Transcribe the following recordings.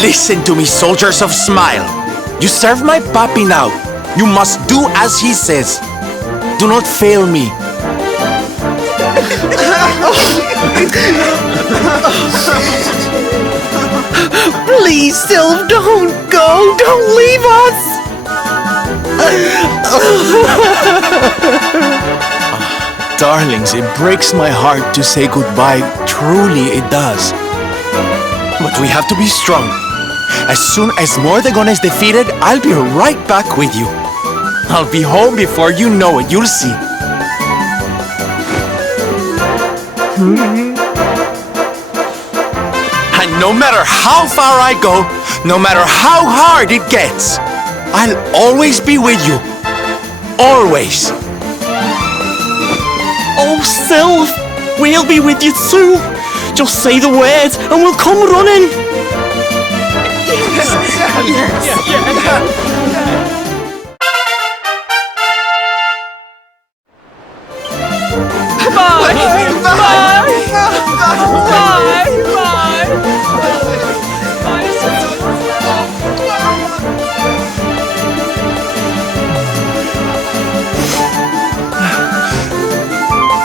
Listen to me, soldiers of Smile. You serve my puppy now. You must do as he says. Do not fail me. Please, Sylv, don't go! Don't leave us! Darlings, it breaks my heart to say goodbye. Truly, it does. But we have to be strong. As soon as Mordegon is defeated, I'll be right back with you. I'll be home before you know it. You'll see. And no matter how far I go, no matter how hard it gets, I'll always be with you. Always. Oh, Sylv! We'll be with you too! Just say the words and we'll come running! Bye! Bye!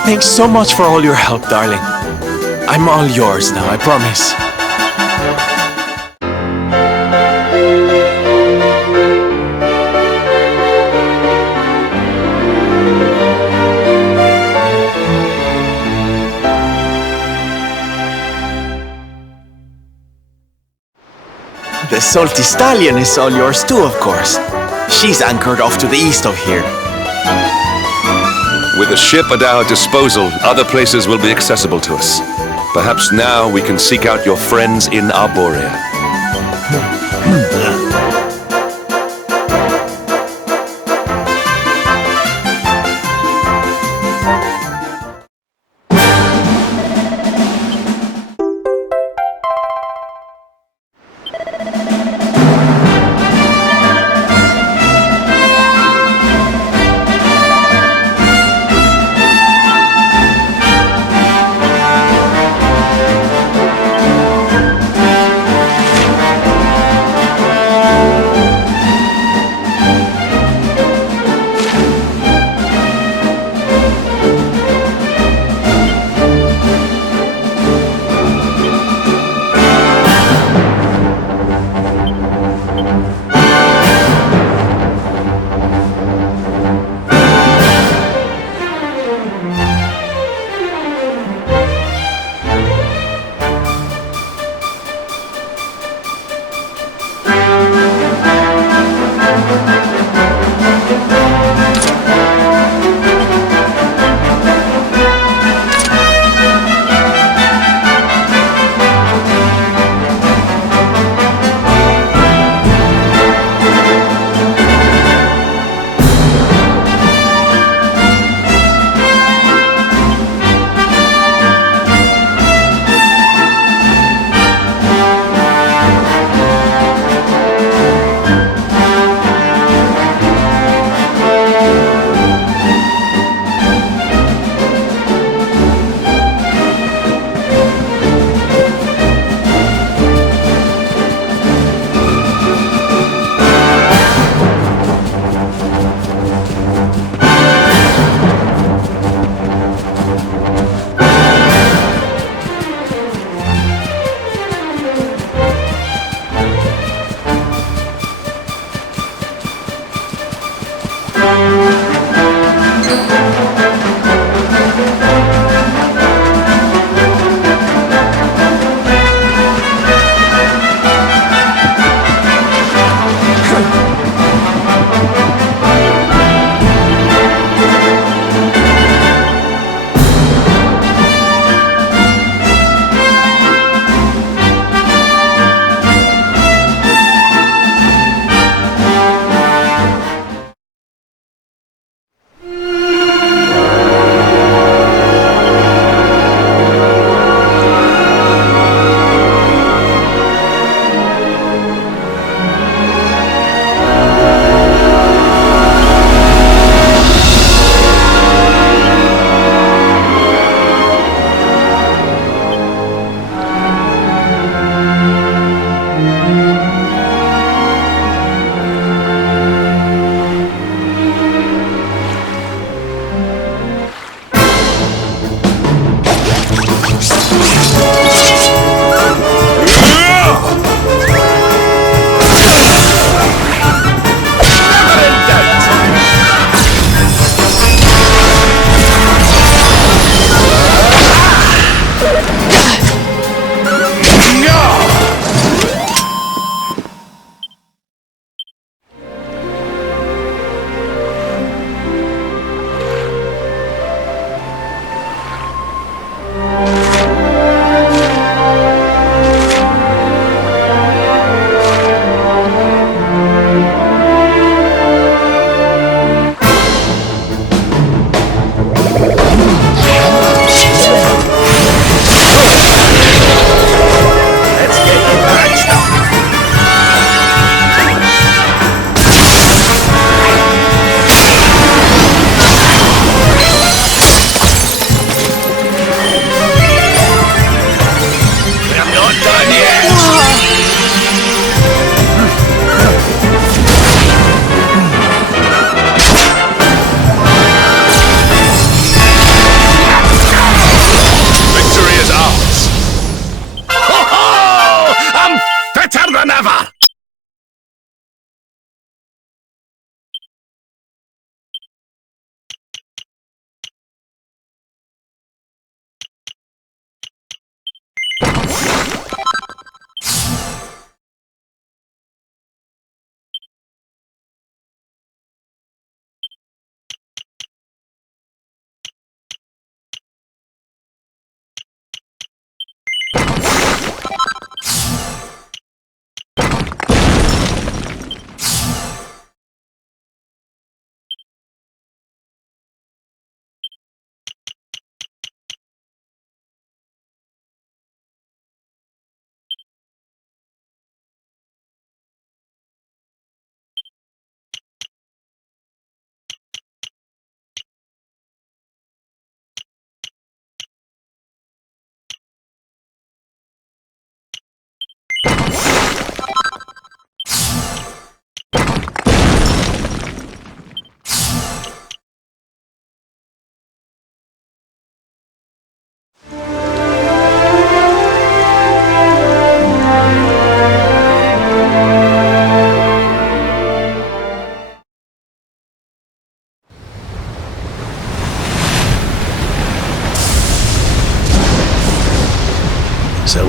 Thanks so much for all your help, darling. I'm all yours now, I promise. The salty stallion is all yours too, of course. She's anchored off to the east of here. With a ship at our disposal, other places will be accessible to us. Perhaps now we can seek out your friends in Arborea.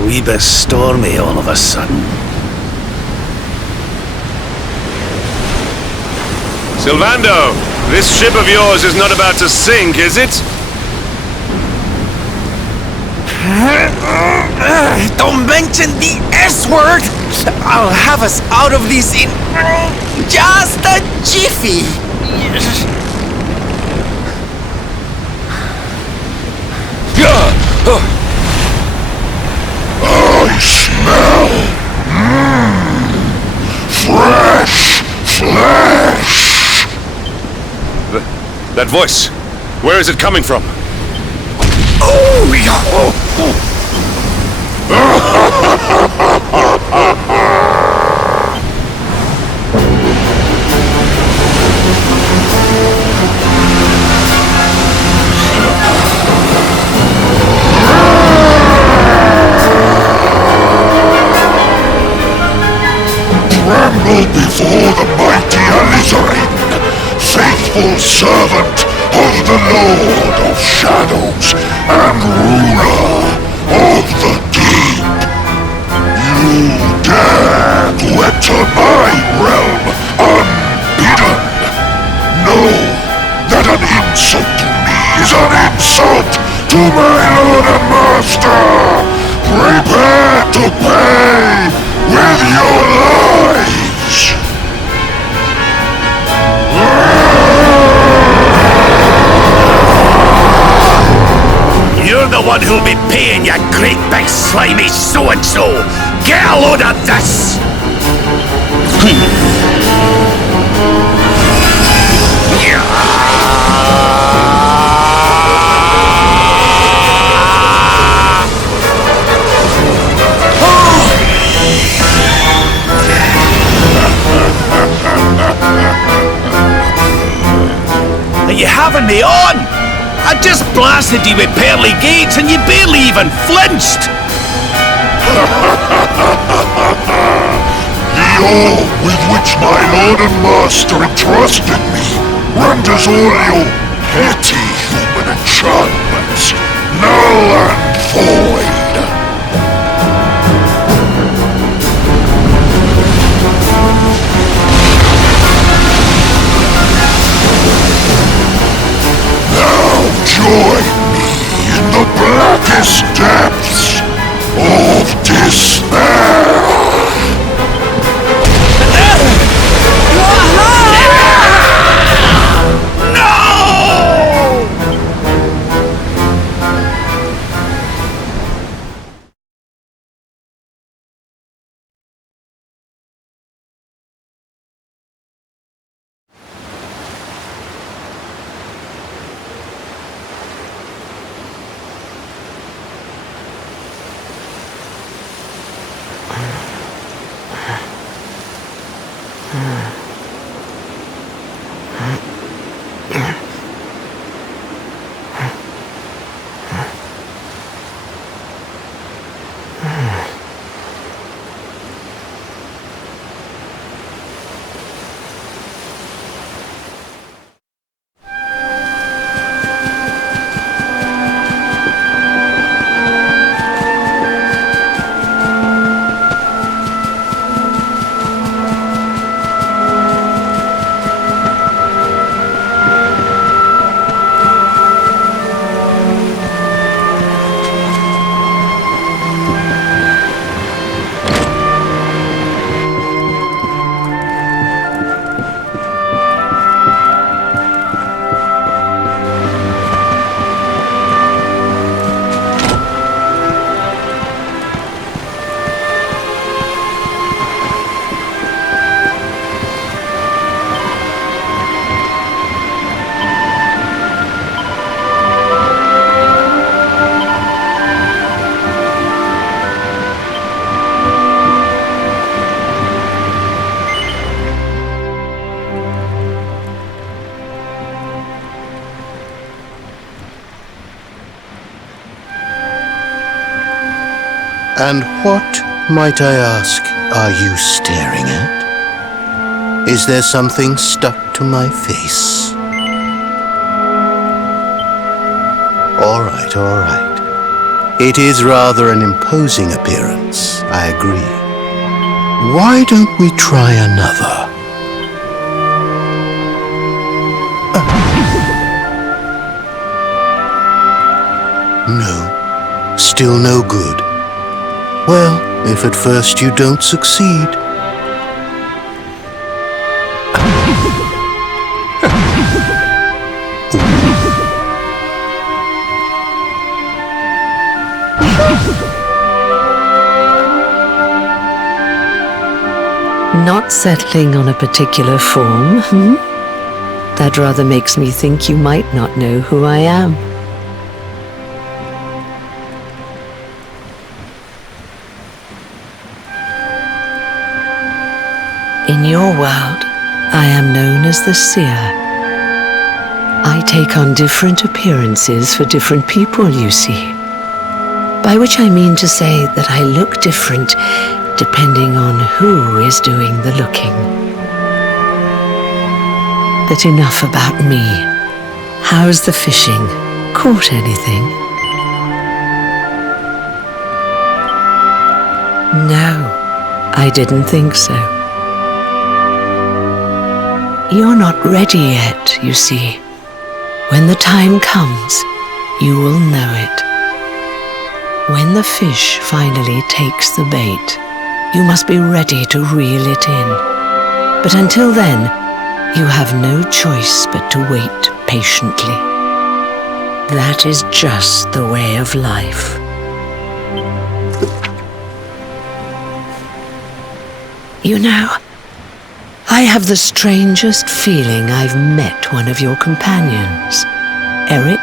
a wee bit stormy all of a sudden. Sylvando, this ship of yours is not about to sink, is it? Don't mention the S word! I'll have us out of this in just a jiffy! I smell fresh flesh. That voice, where is it coming from? Oh, yeah. Tremble before the mighty Alizarin, faithful servant of the Lord of Shadows and ruler of the deep. You dare to enter my realm unbidden. Know that an insult to me is an insult to my lord and master. Prepare to pay with your lives. You're the one who'll be paying, you great big slimy so-and-so! Get a load of this! Are you having me on? I just blasted you with pearly gates and you barely even flinched! The awe with which my lord and master entrusted me renders all your petty human enchantments null and void. Now join me in the blackest depths of despair. And what, might I ask, are you staring at? Is there something stuck to my face? All right, all right. It is rather an imposing appearance, I agree. Why don't we try another? No, still no good. Well, if at first you don't succeed. Not settling on a particular form, That rather makes me think you might not know who I am. In your world, I am known as the Seer. I take on different appearances for different people, you see. By which I mean to say that I look different depending on who is doing the looking. But enough about me. How's the fishing? Caught anything? No, I didn't think so. You're not ready yet, you see. When the time comes, you will know it. When the fish finally takes the bait, you must be ready to reel it in. But until then, you have no choice but to wait patiently. That is just the way of life. You know, I have the strangest feeling I've met one of your companions. Eric,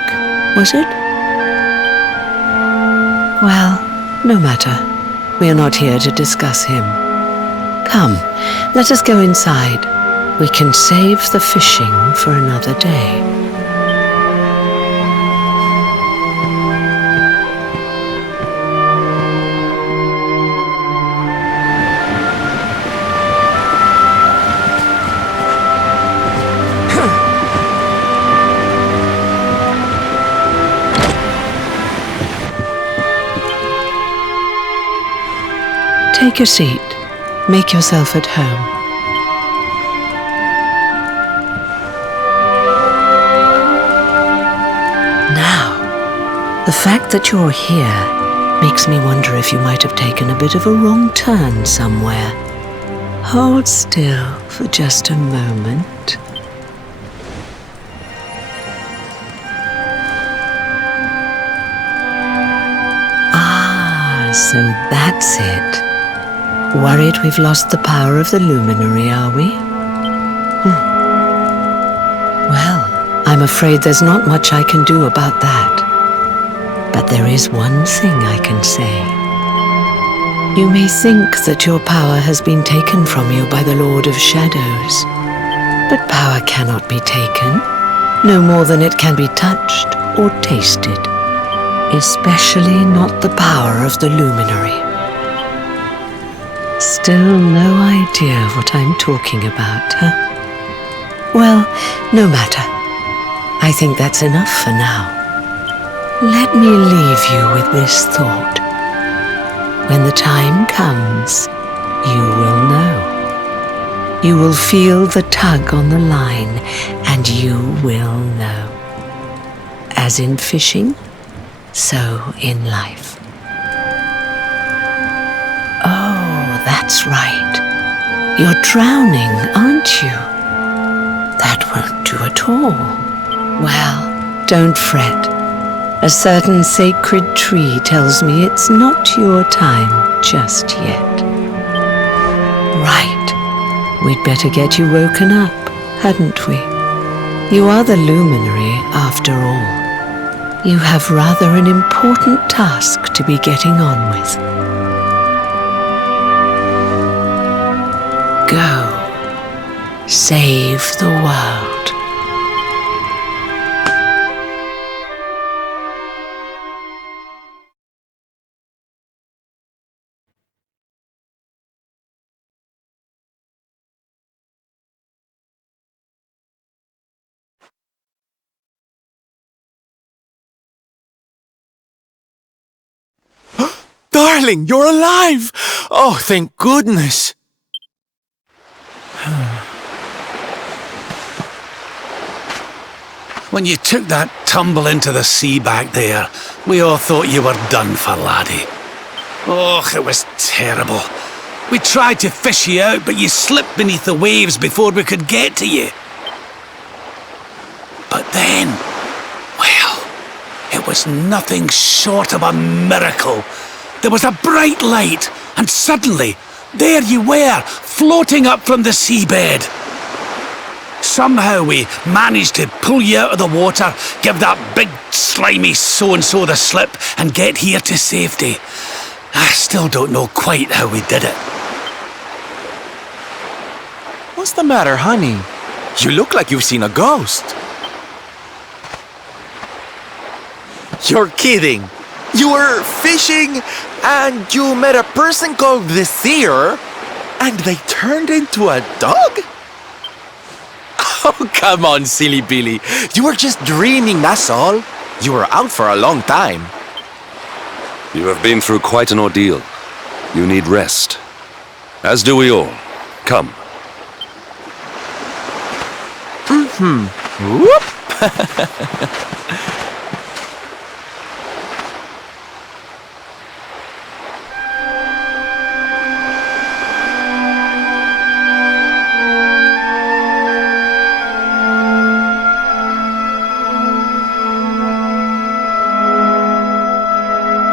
was it? Well, no matter. We are not here to discuss him. Come, let us go inside. We can save the fishing for another day. Take a seat. Make yourself at home. Now, the fact that you're here makes me wonder if you might have taken a bit of a wrong turn somewhere. Hold still for just a moment. Ah, so that's it. Worried we've lost the power of the luminary, are we? Well, I'm afraid there's not much I can do about that. But there is one thing I can say. You may think that your power has been taken from you by the Lord of Shadows. But power cannot be taken, no more than it can be touched or tasted. Especially not the power of the luminary. Still no idea what I'm talking about, huh? Well, no matter. I think that's enough for now. Let me leave you with this thought. When the time comes, you will know. You will feel the tug on the line, and you will know. As in fishing, so in life. That's right. You're drowning, aren't you? That won't do at all. Well, don't fret. A certain sacred tree tells me it's not your time just yet. Right. We'd better get you woken up, hadn't we? You are the luminary, after all. You have rather an important task to be getting on with. Go. Save the world. Darling, you're alive! Oh, thank goodness! When you took that tumble into the sea back there, we all thought you were done for, laddie. Oh, it was terrible. We tried to fish you out, but you slipped beneath the waves before we could get to you. But then, well, it was nothing short of a miracle. There was a bright light, and suddenly, there you were, floating up from the seabed. Somehow we managed to pull you out of the water, give that big slimy so-and-so the slip, and get here to safety. I still don't know quite how we did it. What's the matter, honey? You look like you've seen a ghost. You're kidding. You were fishing and you met a person called the Seer and they turned into a dog? Oh, come on, silly Billy. You were just dreaming, that's all. You were out for a long time. You have been through quite an ordeal. You need rest. As do we all. Come. Whoop!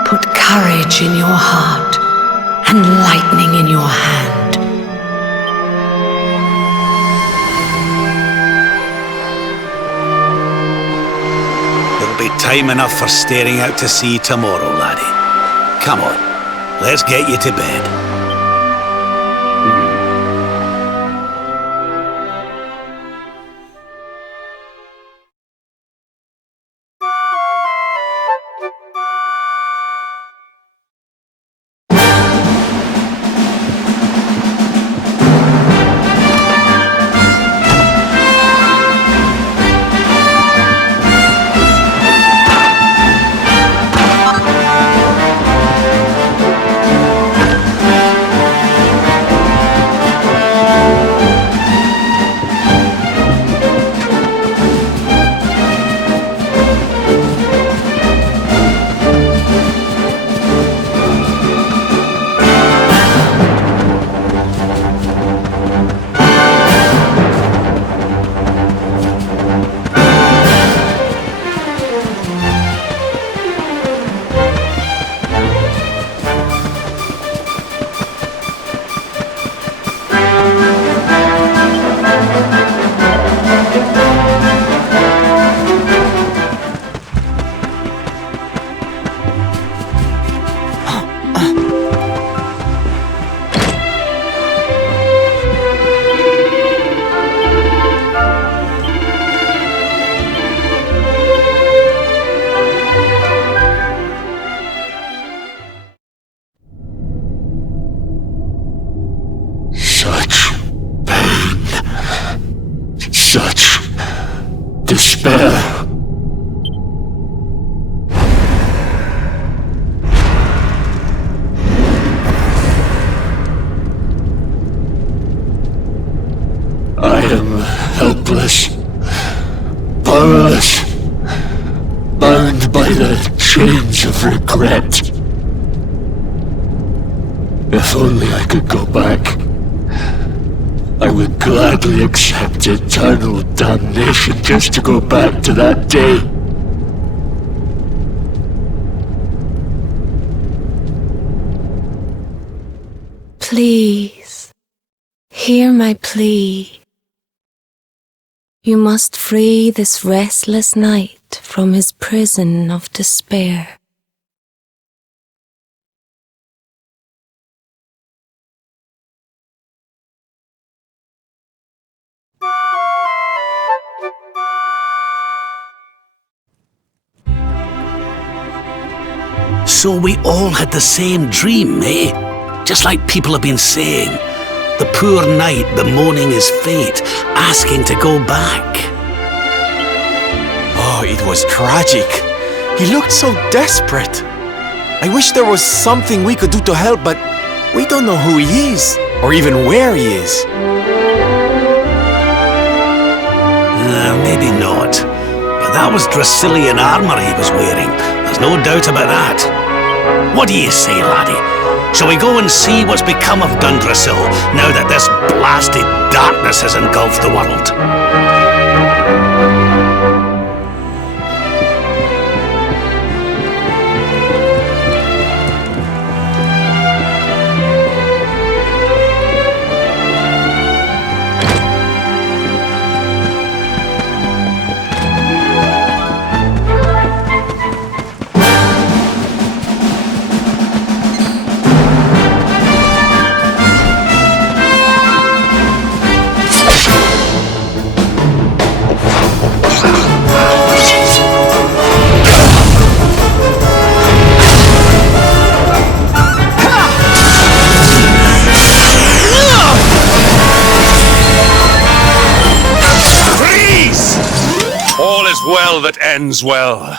Put courage in your heart and lightning in your hand. There'll be time enough for staring out to sea tomorrow, laddie. Come on, let's get you to bed. Such despair. I am helpless, powerless, bound by the chains of regret. If only I could go back, I would gladly accept eternal damnation just to go back to that day. Please, hear my plea. You must free this restless knight from his prison of despair. So we all had the same dream, eh? Just like people have been saying. The poor knight bemoaning his fate, asking to go back. Oh, it was tragic. He looked so desperate. I wish there was something we could do to help, but we don't know who he is, or even where he is. Maybe not. But that was Dracilian armor he was wearing. There's no doubt about that. What do you say, laddie? Shall we go and see what's become of Dundrasil now that this blasted darkness has engulfed the world? Well that ends well.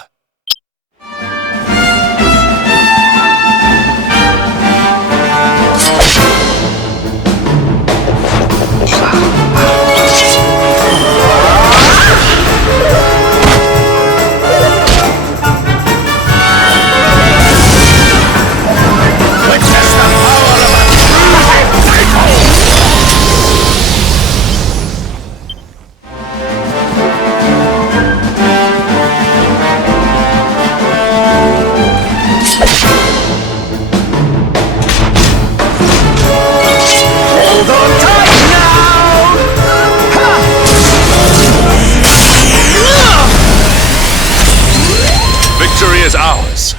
Victory is ours.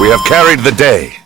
We have carried the day.